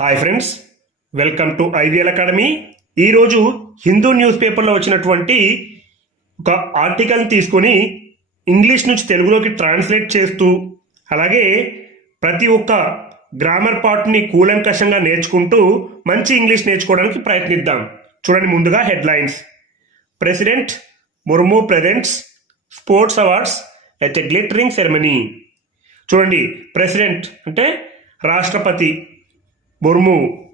Hi friends welcome to IVL academy. ఈరోజు Hindu news పేపర్లో వచ్చినటువంటి ఒక ఆర్టికల్ని తీసుకొని ఇంగ్లీష్ నుంచి తెలుగులోకి ట్రాన్స్లేట్ చేస్తూ అలాగే ప్రతి ఒక్క గ్రామర్ పార్ట్ని కూలంకషంగా నేర్చుకుంటూ మంచి ఇంగ్లీష్ నేర్చుకోవడానికి ప్రయత్నిద్దాం. చూడండి ముందుగా headlines. President Murmu presents sports awards at a glittering ceremony. చూడండి ప్రెసిడెంట్ అంటే రాష్ట్రపతి. ముర్ము.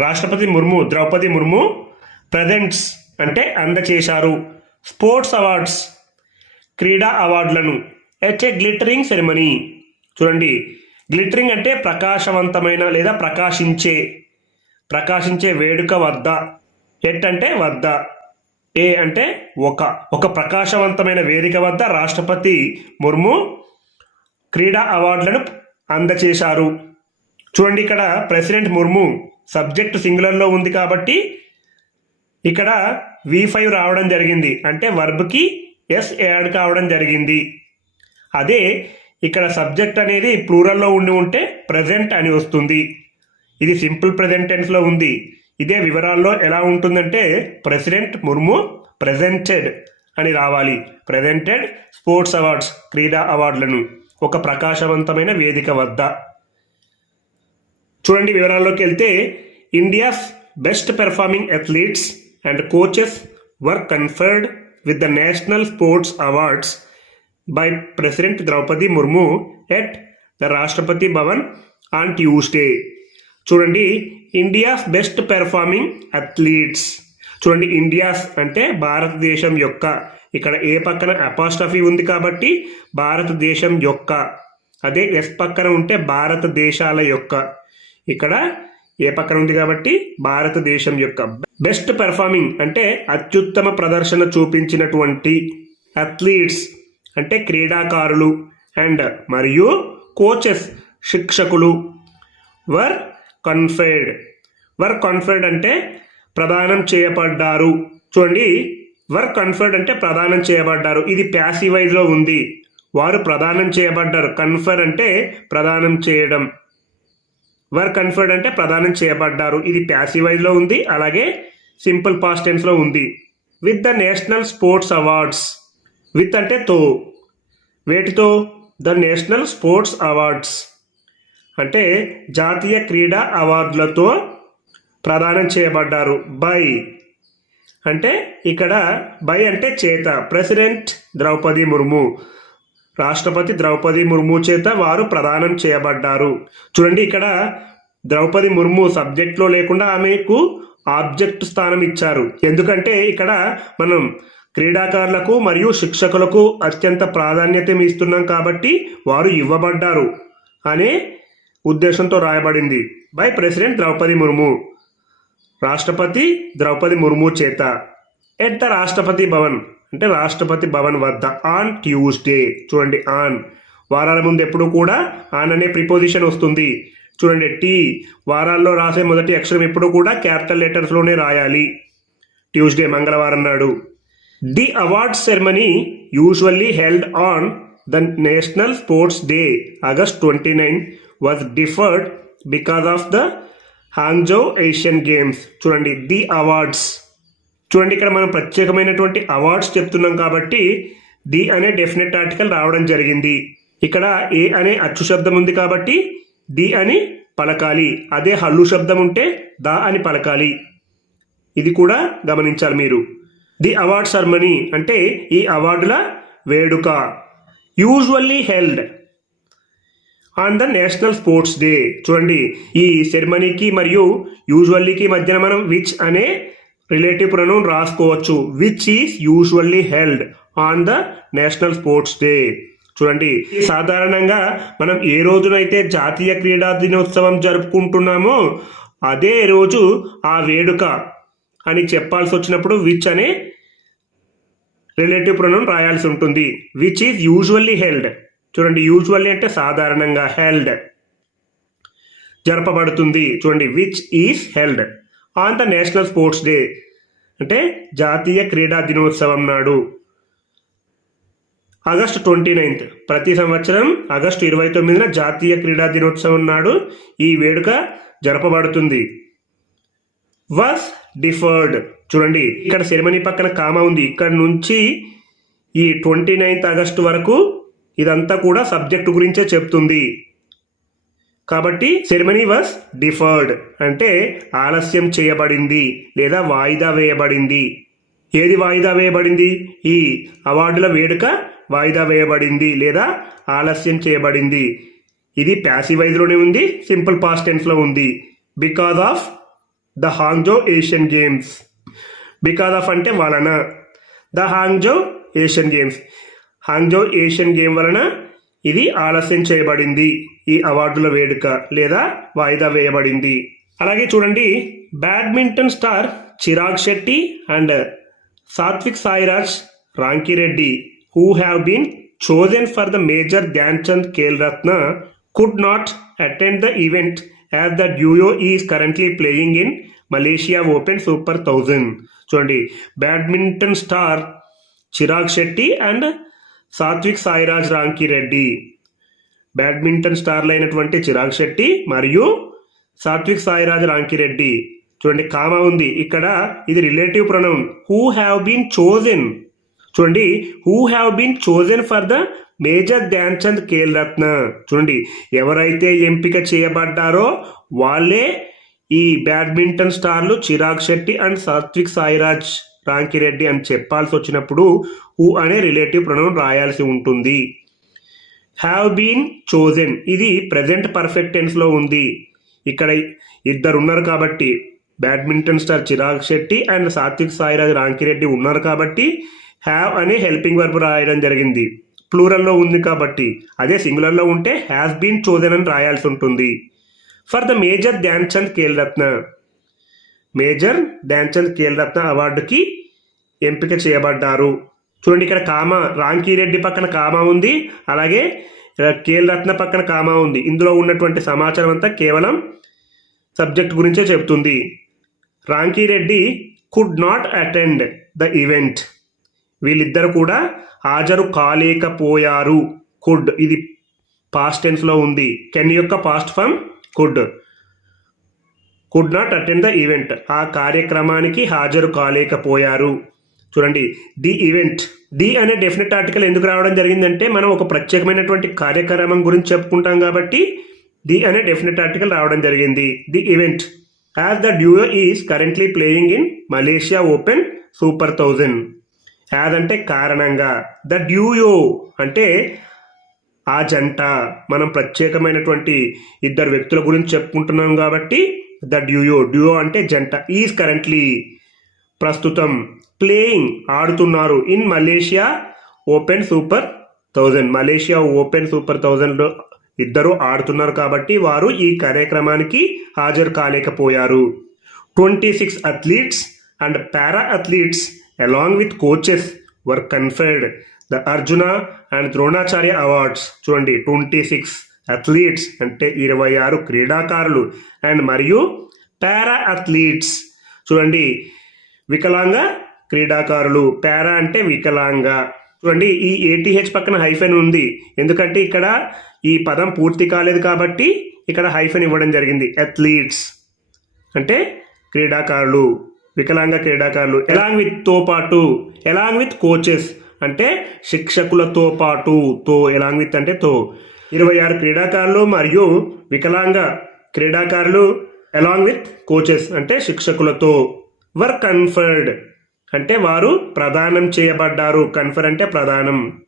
రాష్ట్రపతి ముర్ము ద్రౌపది ముర్ము ప్రజెంట్స్ అంటే అందచేశారు. స్పోర్ట్స్ అవార్డ్స్ క్రీడా అవార్డులను. ఎట్ ఏ గ్లిటరింగ్ సెరమనీ చూడండి. గ్లిటరింగ్ అంటే ప్రకాశవంతమైన లేదా ప్రకాశించే ప్రకాశించే వేడుక వద్ద. ఎట్ అంటే వద్ద. ఏ అంటే ఒక. ఒక ప్రకాశవంతమైన వేదిక వద్ద రాష్ట్రపతి ముర్ము క్రీడా అవార్డులను అందచేశారు. చూడండి ఇక్కడ ప్రెసిడెంట్ ముర్ము సబ్జెక్ట్ సింగులర్లో ఉంది కాబట్టి ఇక్కడ వి ఫైవ్ రావడం జరిగింది. అంటే వర్బ్కి ఎస్ యాడ్ కావడం జరిగింది. అదే ఇక్కడ సబ్జెక్ట్ అనేది ప్లూరల్లో ఉండి ఉంటే ప్రజెంట్ అని వస్తుంది. ఇది సింపుల్ ప్రజెంట్ టెన్స్లో ఉంది. ఇదే వివరాల్లో ఎలా ఉంటుందంటే ప్రెసిడెంట్ ముర్ము ప్రెజెంటెడ్ అని రావాలి. ప్రెజెంటెడ్ స్పోర్ట్స్ అవార్డ్స్ క్రీడా అవార్డులను. ఒక ప్రకాశవంతమైన వేదిక వద్ద. చూడండి వివరాల్లోకి వెళ్తే India's best performing athletes and coaches were conferred with the national sports awards by president Droupadi Murmu at the Rashtrapati Bhavan on Tuesday చూడండి ఇండియాస్ బెస్ట్ పెర్ఫార్మింగ్ అథ్లీట్స్ చూడండి ఇండియాస్ అంటే భారతదేశం యొక్క. ఇక్కడ ఏ పక్కన అపాస్టఫీ ఉంది కాబట్టి భారతదేశం యొక్క. అదే ఎస్ పక్కన ఉంటే భారతదేశాల యొక్క. ఇక్కడ ఏ పక్కన ఉంది కాబట్టి భారతదేశం యొక్క బెస్ట్ పెర్ఫార్మింగ్ అంటే అత్యుత్తమ ప్రదర్శన చూపించినటువంటి అథ్లీట్స్ అంటే క్రీడాకారులు అండ్ మరియు కోచెస్ శిక్షకులు వర్ కన్ఫైడ్ వర్ కన్ఫైడ్ అంటే ప్రదానం చేయబడ్డారు. చూడండి వర్ కన్ఫర్డ్ అంటే ప్రదానం చేయబడ్డారు. ఇది ప్యాసివైజ్లో ఉంది. వారు ప్రదానం చేయబడ్డారు. కన్ఫర్ అంటే ప్రదానం చేయడం. వర్ కన్ఫర్డ్ అంటే ప్రదానం చేయబడ్డారు. ఇది ప్యాసివైజ్లో ఉంది అలాగే సింపుల్ పాస్టెన్స్లో ఉంది. With the national sports awards with అంటే తో. వేటితో? ద నేషనల్ స్పోర్ట్స్ అవార్డ్స్ అంటే జాతీయ క్రీడా అవార్డులతో ప్రదానం చేయబడ్డారు. బై అంటే ఇక్కడ బై అంటే చేత. ప్రెసిడెంట్ ద్రౌపది ముర్ము. రాష్ట్రపతి ద్రౌపది ముర్ము చేత వారు ప్రదానం చేయబడ్డారు. చూడండి ఇక్కడ ద్రౌపది ముర్ము సబ్జెక్ట్లో లేకుండా ఆమెకు ఆబ్జెక్ట్ స్థానం ఇచ్చారు. ఎందుకంటే ఇక్కడ మనం క్రీడాకారులకు మరియు శిక్షకులకు అత్యంత ప్రాధాన్యత ఇస్తున్నాం కాబట్టి వారు ఇవ్వబడ్డారు అనే ఉద్దేశంతో రాయబడింది బై ప్రెసిడెంట్ ద్రౌపది ముర్ము. రాష్ట్రపతి ద్రౌపది ముర్ము చేత. At the Rashtrapati Bhavan. అంటే రాష్ట్రపతి భవన్ వద్ద ఆన్ ట్యూస్డే చూడండి ఆన్. వారాల ముందు ఎప్పుడు కూడా ఆన్ అనే ప్రిపోజిషన్ వస్తుంది. చూడండి టీ. వారాల్లో రాసే మొదటి అక్షరం ఎప్పుడు కూడా క్యాపిటల్ లెటర్స్లోనే రాయాలి. ట్యూస్డే మంగళవారం నాడు. The award ceremony usually held on the national sports day August twenty nine was deferred because of the Hangzhou Asian games చూడండి ది అవార్డ్స్ చూడండి ఇక్కడ మనం ప్రత్యేకమైనటువంటి అవార్డ్స్ చెప్తున్నాం కాబట్టి ది అనే డెఫినెట్ ఆర్టికల్ రావడం జరిగింది. ఇక్కడ ఏ అనే అచ్చు శబ్దం ఉంది కాబట్టి ది అని పలకాలి. అదే హల్లు శబ్దం ఉంటే ద అని పలకాలి. ఇది కూడా గమనించాలి మీరు. ది అవార్డ్ సెర్మనీ అంటే ఈ అవార్డుల వేడుక. Usually held on the national sports day చూడండి ఈ సెరమనీకి మరియు యూజువల్లీకి మధ్యన మనం విచ్ అనే రిలేటివ్ ప్రొనౌన్ రాసుకోవచ్చు which is usually held on the national sports day చూడండి సాధారణంగా మనం ఏ రోజునైతే జాతీయ క్రీడా దినోత్సవం జరుపుకుంటున్నామో అదే రోజు ఆ వేడుక అని చెప్పాల్సి వచ్చినప్పుడు విచ్ అనే రిలేటివ్ ప్రొనౌన్ రాయాల్సి ఉంటుంది. విచ్ ఈజ్ యూజువల్లీ హెల్డ్ చూడండి యూజువల్లీ అంటే సాధారణంగా హెల్డ్ జరపబడుతుంది. చూడండి which is held on the national sports day అంటే జాతీయ క్రీడా దినోత్సవం నాడు. August twenty ninth. ప్రతి సంవత్సరం ఆగస్టు ఇరవై తొమ్మిదిన జాతీయ క్రీడా దినోత్సవం నాడు ఈ వేడుక జరపబడుతుంది. వాస్ డిఫర్డ్ చూడండి ఇక్కడ సెరమనీ పక్కన కామా ఉంది. ఇక్కడ నుంచి ఈ ట్వంటీ నైన్త్ ఆగస్టు వరకు ఇదంతా కూడా సబ్జెక్టు గురించే చెప్తుంది. కాబట్టి సెరమనీ వాస్ డిఫర్డ్ అంటే ఆలస్యం చేయబడింది లేదా వాయిదా వేయబడింది. ఏది వాయిదా వేయబడింది? ఈ అవార్డుల వేడుక వాయిదా వేయబడింది లేదా ఆలస్యం చేయబడింది. ఇది ప్యాసివైజ్లోనే ఉంది సింపుల్ పాస్ట్ టెన్స్లో ఉంది. Because of the Hangzhou Asian games because of అంటే వలన. The Hangzhou Asian games Hangzhou Asian game వలన ఇది ఆలస్యం చేయబడింది. ఈ అవార్డుల వేడుక లేదా వాయిదా వేయబడింది. అలాగే చూడండి badminton star Chirag Shetty and Satwik Sairaj Rankireddy who have been chosen for the major Dhyan Chand Khel Ratna could not attend the event as the duo is currently playing in Malaysia open super thousand చూడండి badminton star Chirag Shetty and Satwik Sairaj Rankireddy badminton స్టార్లు అయినటువంటి చిరాగ్ శెట్టి మరియు సాత్విక్ సాయిరాజ్ రాంకిరెడ్డి. చూడండి comma ఉంది. ఇక్కడ ఇది relative pronoun who have been chosen చూడండి who have been chosen for the major Dhyan Chand Khel Ratna చూడండి ఎవరైతే ఎంపిక చేయబడ్డారో వాళ్ళే ఈ బ్యాడ్మింటన్ స్టార్లు చిరాగ్ శెట్టి అండ్ సాత్విక్ సాయిరాజ్ రాంకిరెడ్డి అని చెప్పాల్సి వచ్చినప్పుడు హూ అనే రిలేటివ్ ప్రొనౌన్ రాయాల్సి ఉంటుంది. హ్యావ్ బీన్ చోజెన్ ఇది ప్రజెంట్ పర్ఫెక్ట్ టెన్స్లో ఉంది. ఇక్కడ ఇద్దరు ఉన్నారు కాబట్టి badminton star Chirag Shetty and Satwik Sairaj Rankireddy ఉన్నారు కాబట్టి హ్యావ్ అనే హెల్పింగ్ వర్బ్ రాయడం జరిగింది. ప్లూరల్లో ఉంది కాబట్టి అదే సింగులర్లో ఉంటే హ్యాస్ బీన్ చోజన్ అని రాయాల్సి ఉంటుంది. For the major Dhyan Chand Ratna major Dhyan Chand Ratna అవార్డుకి ఎంపిక చేయబడ్డారు. చూడండి ఇక్కడ కామా రాంకిరెడ్డి పక్కన కామా ఉంది అలాగే కేల్ రత్న పక్కన కామా ఉంది. ఇందులో ఉన్నటువంటి సమాచారం అంతా కేవలం సబ్జెక్ట్ గురించే చెప్తుంది. Rankireddy could not attend the event వీళ్ళిద్దరు కూడా హాజరు కాలేకపోయారు. కుడ్ ఇది పాస్ట్ టెన్స్లో ఉంది. కెన్ యొక్క past form could could not attend the event ఆ కార్యక్రమానికి హాజరు కాలేకపోయారు. చూడండి ది ఈవెంట్. ది అనే డెఫినెట్ ఆర్టికల్ ఎందుకు రావడం జరిగిందంటే మనం ఒక ప్రత్యేకమైనటువంటి కార్యక్రమం గురించి చెప్పుకుంటాం కాబట్టి ది అనే డెఫినెట్ ఆర్టికల్ రావడం జరిగింది. The event. As the duo is currently playing in Malaysia open super thousand. As అంటే కారణంగా. ద డ్యూయో అంటే ఆ జంట. మనం ప్రత్యేకమైనటువంటి ఇద్దరు వ్యక్తుల గురించి చెప్పుకుంటున్నాం కాబట్టి ద డ్యూయో. డ్యూయో అంటే జంట. Is currently. ప్రస్తుతం ప్లేయింగ్ ఆడుతున్నారు in Malaysia open super thousand. Malaysia open super థౌజండ్లో ఇద్దరు ఆడుతున్నారు కాబట్టి వారు ఈ కార్యక్రమానికి హాజరు కాలేకపోయారు. Twenty six athletes and para athletes along with coaches were conferred the Arjuna and Dronacharya awards చూడండి ట్వంటీ సిక్స్ అథ్లీట్స్ అంటే ఇరవై ఆరు క్రీడాకారులు. అండ్ మరియు పారా అథ్లీట్స్ చూడండి వికలాంగ క్రీడాకారులు. పారా అంటే వికలాంగ. చూడండి ఈ ఏటీహెచ్ పక్కన హైఫెన్ ఉంది. ఎందుకంటే ఇక్కడ ఈ పదం పూర్తి కాలేదు కాబట్టి ఇక్కడ హైఫెన్ ఇవ్వడం జరిగింది. అథ్లీట్స్ అంటే క్రీడాకారులు. వికలాంగ క్రీడాకారులు. ఎలాంగ్ విత్తో పాటు. ఎలాంగ్ విత్ కోచెస్ అంటే శిక్షకులతో పాటు. తో ఎలాంగ్ విత్ అంటే తో. ఇరవై ఆరు క్రీడాకారులు మరియు వికలాంగ క్రీడాకారులు ఎలాంగ్ విత్ కోచెస్ అంటే శిక్షకులతో. వర్ కన్ఫర్డ్ అంటే వారు ప్రదానం చేయబడ్డారు. కన్ఫర్ అంటే ప్రదానం.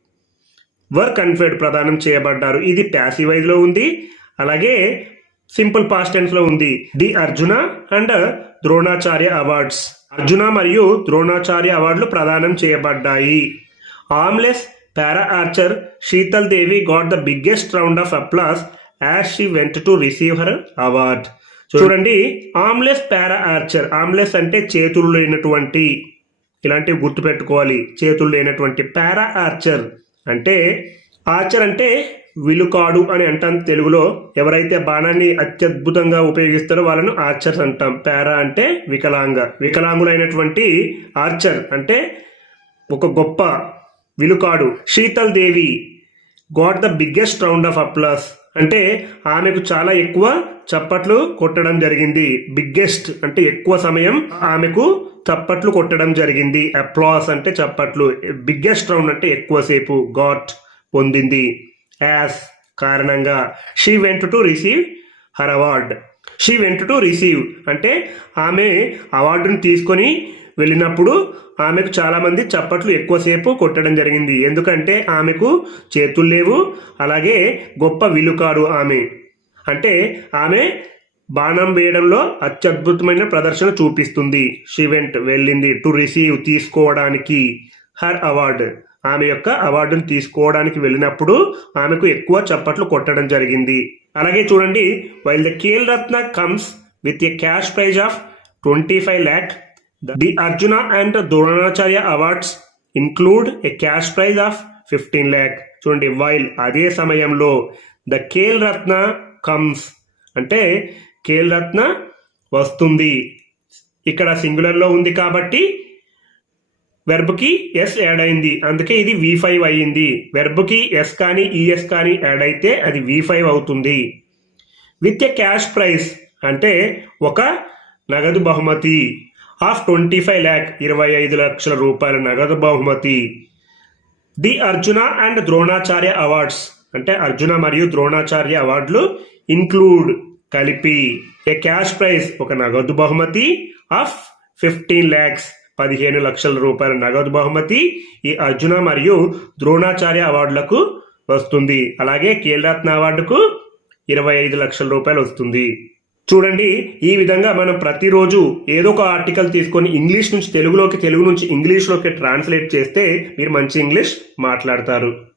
వర్ కన్ఫర్డ్ ప్రదానం చేయబడ్డారు. ఇది ప్యాసివైజ్లో ఉంది. అలాగే సింపుల్ పాస్ట్ ఉంది. The Arjuna and Dronacharya awards. Arjuna మరియు ద్రోణాచార్య అవార్డులు ప్రదానం చేయబడ్డాయి. Armless para archer Sheetal Devi got the biggest round of applause as she went to receive her award చూడండి ఆమ్లెస్ పారా ఆర్చర్ ఆమ్లెస్ అంటే చేతులు లేనటువంటి ఇలాంటివి గుర్తుపెట్టుకోవాలి చేతులు లేనటువంటి పారా ఆర్చర్ అంటే ఆర్చర్ అంటే విలుకాడు అని అంటాం తెలుగులో. ఎవరైతే బాణాన్ని అత్యద్భుతంగా ఉపయోగిస్తారో వాళ్ళను ఆర్చర్స్ అంటాం. పారా అంటే వికలాంగ వికలాంగులైనటువంటి ఆర్చర్ అంటే ఒక గొప్ప విలుకాడు Sheetal Devi. Got the biggest round of applause. అంటే ఆమెకు చాలా ఎక్కువ చప్పట్లు కొట్టడం జరిగింది. బిగ్గెస్ట్ అంటే ఎక్కువ సమయం ఆమెకు చప్పట్లు కొట్టడం జరిగింది. అప్లాస్ అంటే చప్పట్లు. బిగ్గెస్ట్ రౌండ్ అంటే ఎక్కువసేపు గాట్ పొందింది. యాస్ కారణంగా she went to receive her award she went to receive అంటే ఆమె అవార్డును తీసుకొని వెళ్ళినప్పుడు ఆమెకు చాలామంది చప్పట్లు ఎక్కువసేపు కొట్టడం జరిగింది. ఎందుకంటే ఆమెకు చేతులు లేవు అలాగే గొప్ప విలుకారు ఆమె. అంటే ఆమె బాణం వేయడంలో అత్యద్భుతమైన ప్రదర్శన చూపిస్తుంది. షివెంట్ వెళ్ళింది టు రిసీవ్ తీసుకోవడానికి. హర్ అవార్డ్ ఆమె యొక్క అవార్డును తీసుకోవడానికి వెళ్ళినప్పుడు ఆమెకు ఎక్కువ చప్పట్లు కొట్టడం జరిగింది. అలాగే చూడండి while the Khel Ratna comes with a cash prize of twenty five lakh the Arjuna and Dronacharya awards include a cash prize of fifteen lakh చూడండి వైల్ అదే సమయంలో ద కేల్ రత్న కమ్స్ అంటే కేల్ రత్న వస్తుంది. ఇక్కడ సింగులర్లో ఉంది కాబట్టి వెర్బ్కి ఎస్ యాడ్ అయింది. అందుకే ఇది వి ఫైవ్ అయ్యింది. వెర్బ్కి ఎస్ కానీ e ఈఎస్ కానీ యాడ్ అయితే అది వి ఫైవ్ అవుతుంది. విత్ ఎ క్యాష్ ప్రైస్ అంటే ఒక నగదు బహుమతి ఆఫ్ ట్వంటీ ఫైవ్ ల్యాక్ ఇరవై ఐదు లక్షల రూపాయల నగదు బహుమతి. The Arjuna and Dronacharya awards అంటే అర్జున మరియు ద్రోణాచార్య అవార్డులు ఇన్క్లూడ్ కలిపి ఏ క్యాష్ ప్రైజ్ ఒక నగదు బహుమతి ఆఫ్ ఫిఫ్టీన్ ల్యాక్స్ పదిహేను లక్షల రూపాయల నగదు బహుమతి ఈ అర్జున మరియు ద్రోణాచార్య అవార్డులకు వస్తుంది. అలాగే కీలరత్న అవార్డుకు ఇరవై ఐదు లక్షల రూపాయలు వస్తుంది. చూడండి ఈ విధంగా మనం ప్రతిరోజు ఏదో ఒక ఆర్టికల్ తీసుకొని ఇంగ్లీష్ నుంచి తెలుగులోకి తెలుగు నుంచి ఇంగ్లీష్లోకి ట్రాన్స్లేట్ చేస్తే మీరు మంచి ఇంగ్లీష్ మాట్లాడతారు.